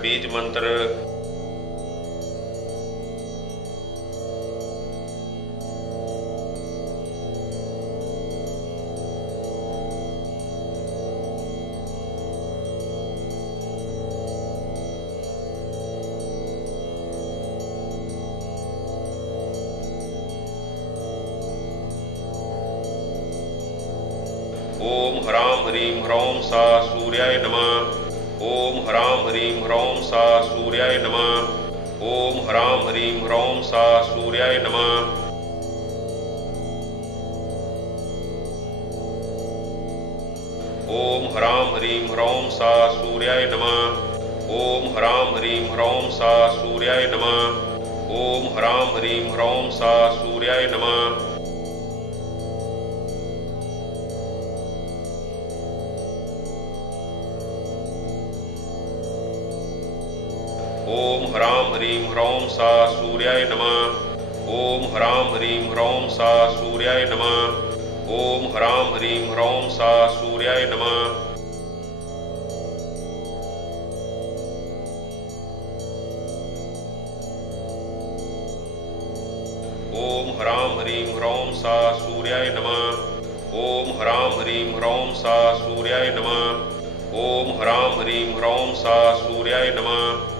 बीज मंत्र। ओम ह्रां ह्रीं ह्रौं सा सूर्याय नमः। ओम ह्रां ह्रीं ह्रौं सा सूर्याय नमः। ओम ह्रां ह्रीं ह्रौं सा सूर्याय नमः। ओम ह्रां ह्रीं ह्रौं सा सूर्याय नमः। ओम ह्रां ह्रीं ह्रौं सा सूर्याय नमः। ओम ह्रां ह्रीं ह्रौं सा सूर्याय नमः। ओम ह्रां ह्रीं ह्रौं सा सूर्याय नमः। ओम ह्रां ह्रीं ह्रौं सा सूर्याय नमः। ओम ह्रां ह्रीं ह्रौं सा सूर्याय नमः। ओम ह्रां ह्रीं ह्रौं सा सूर्याय नमः। ओम ह्रां ह्रीं ह्रौं सा सूर्याय नमः। ओम ह्रां ह्रीं ह्रौं सा सूर्याय नमः।